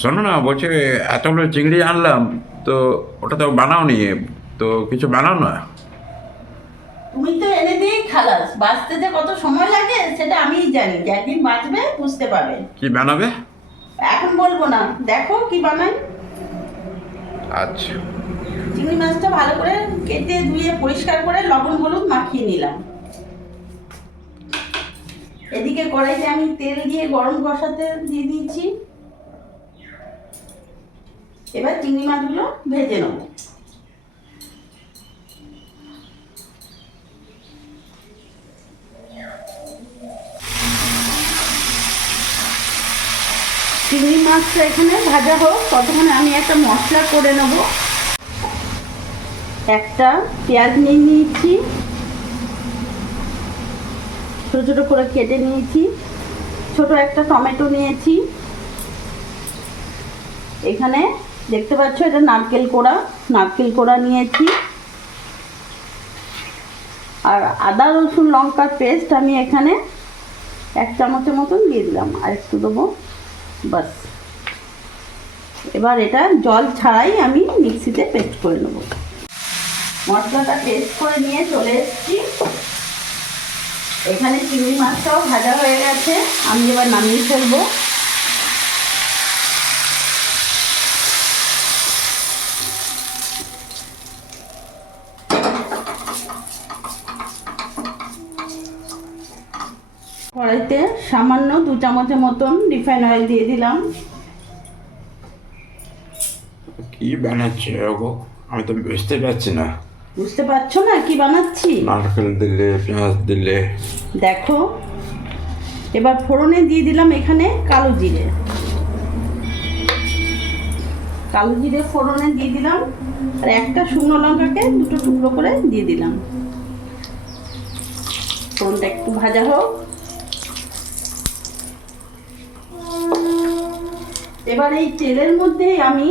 শোনো না, বলছে এতগুলো চিংড়ি আনলাম, তো ওটা তো বানাওনি, তো কিছু বানাও না। তুমি তো এনে দিয়েই খালাস, বাঁচতে যে কত সময় লাগে সেটা আমিই জানি, যে একদিন বাঁচবে বুঝতে পারবে। কি বানাবে? এখন বলবো না, দেখো কি বানাই। আচ্ছা। চিংড়ি মাছটা ভালো করে কেটে ধুয়ে পরিষ্কার করে লবণ হলুদ মাখিয়ে নিলাম। এদিকে কড়াইতে আমি তেল দিয়ে গরম কষাতে দিয়ে দিয়েছি। এবার চিংড়ি মাছগুলো ভেজে নেব। চিংড়ি মাছটা এখানে ভাজা হোক, ততক্ষণে আমি একটা মশলা করে নেব। একটা পেঁয়াজ নিয়ে নিয়েছি, ছোটো ছোটো করে কেটে নিয়েছি। ছোট একটা টমেটো নিয়েছি। এখানে দেখতে পাচ্ছ এটা নারকেল কোড়া নিয়েছি। আর আদা রসুন লঙ্কার পেস্ট আমি এখানে 1 চামচের মতন দিয়ে দিলাম, আর একটু দেবো, বাস। এবার এটা জল ছাড়াই আমি মিক্সিতে পেস্ট করে নেব। মশলাটা পেস্ট করে নিয়ে চলে এসেছি। এখানে চিংড়ি মাছটাও ভাজা হয়ে গেছে, আমি এবার নামিয়ে ফেলবো। কড়াইতে সামান্য 2 চামচের মতন রিফাইন অয়েল দিয়ে দিলাম। কি বানাচ্ছে গো? আমি তো বুঝতে পারছি না। বুঝতে পারছো না কি বানাচ্ছি? নারকেল দিলে, পেঁয়াজ দিলে। দেখো, এবার ফোড়নে দিয়ে দিলাম এখানে কালো জিরে। কালো জিরে ফোড়নে দিয়ে দিলাম, আর একটা শুকনো লঙ্কাকে 2টো টুকরো করে দিয়ে দিলাম। ফোড়নটা একটু ভাজা হোক। এবার এই তেলের মধ্যে আমি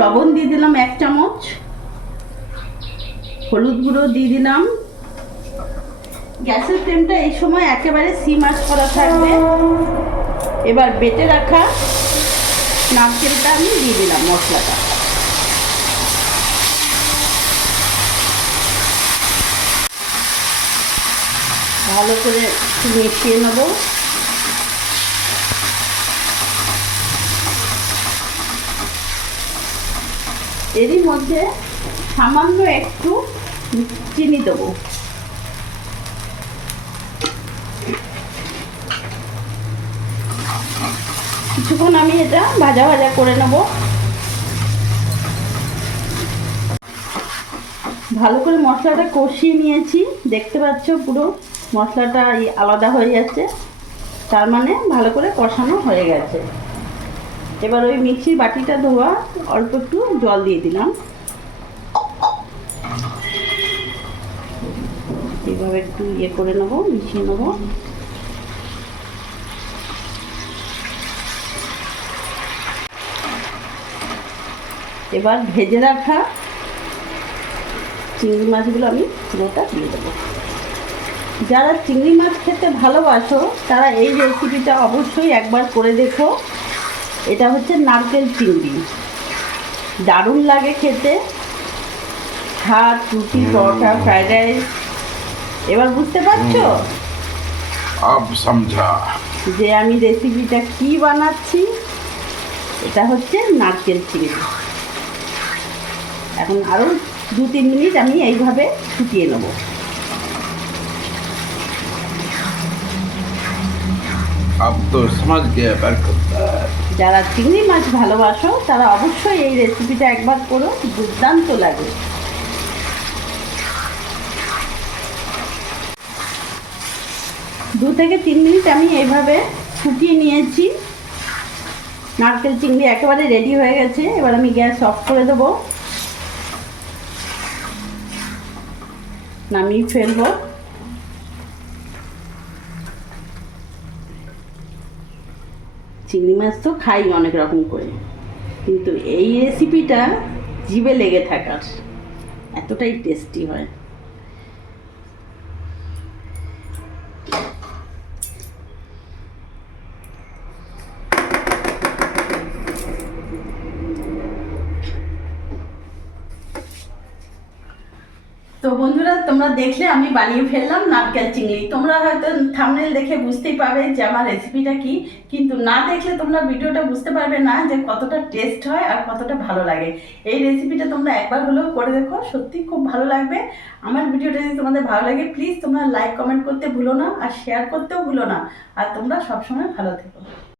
লবণ দিয়ে দিলাম 1 চামচ, হলুদ গুঁড়ো দিয়ে দিলাম। গ্যাসের ফ্লেমটা এই সময় একেবারে সিম আঁচ করা থাকবে। এবার বেটে রাখা নারকেলটা আমি দিয়ে দিলাম মশলাটা। ভালো করে একটু মিশিয়ে নেব। এরই মধ্যে সামান্য একটু চিনি দেবো। কিছুক্ষণ আমি এটা ভাজা ভাজা করে নেব। ভালো করে মশলাটা কষিয়ে নিয়েছি, দেখতে পাচ্ছ পুরো মশলাটা আলাদা হয়ে যাচ্ছে, তার মানে ভালো করে কষানো হয়ে গেছে। এবার ওই মিক্সির বাটিটা ধোয়া অল্প একটু জল দিয়ে দিলাম। এইভাবে একটু করে নেবো, মিশিয়ে নেবো। এবার ভেজে রাখা চিংড়ি মাছগুলো আমি পুরোটা দিয়ে দেবো। যারা চিংড়ি মাছ খেতে ভালোবাসো তারা এই রেসিপিটা অবশ্যই একবার করে দেখো। এটা হচ্ছে নারকেল চিংড়ি, দারুণ লাগে খেতে। ভাত, রুটি, পরোটা, ফ্রাইড রাইস। এবার বুঝতে পারছো আব সমঝা যে আমি রেসিপিটা কি বানাচ্ছি? এটা হচ্ছে নারকেল চিংড়ি। এখন আরও 2-3 মিনিট আমি এইভাবে ফুটিয়ে নেব। আব তো সমাজ গিয়ে বরকত। যারা চিংড়ি মাছ ভালোবাসো তারা অবশ্যই এই রেসিপিটা একবার করো, দুর্দান্ত লাগে। দু থেকে 3 মিনিট আমি এইভাবে ফুটিয়ে নিয়েছি। নারকেল চিংড়ি একেবারে রেডি হয়ে গেছে। এবার আমি গ্যাস অফ করে দেবো, নামিয়ে ফেলবো। চিংড়ি মাছ তো খাই অনেক রকম করে, কিন্তু এই রেসিপিটা জিভে লেগে থাকার, এতটাই টেস্টি হয়। তো বন্ধুরা, তোমরা দেখলে আমি বানিয়ে ফেললাম নারকেল চিংড়ি। তোমরা হয়তো থাম্বনেল দেখে বুঝতেই পারবে যে আমার রেসিপিটা কি, কিন্তু না দেখলে তোমরা ভিডিওটা বুঝতে পারবে না যে কতটা টেস্ট হয় আর কতটা ভালো লাগে। এই রেসিপিটা তোমরা একবার হলেও করে দেখো, সত্যি খুব ভালো লাগবে। আমার ভিডিওটা যদি তোমাদের ভালো লাগে প্লিজ তোমরা লাইক কমেন্ট করতে ভুলো না, আর শেয়ার করতেও ভুলো না। আর তোমরা সবসময় ভালো থেকো।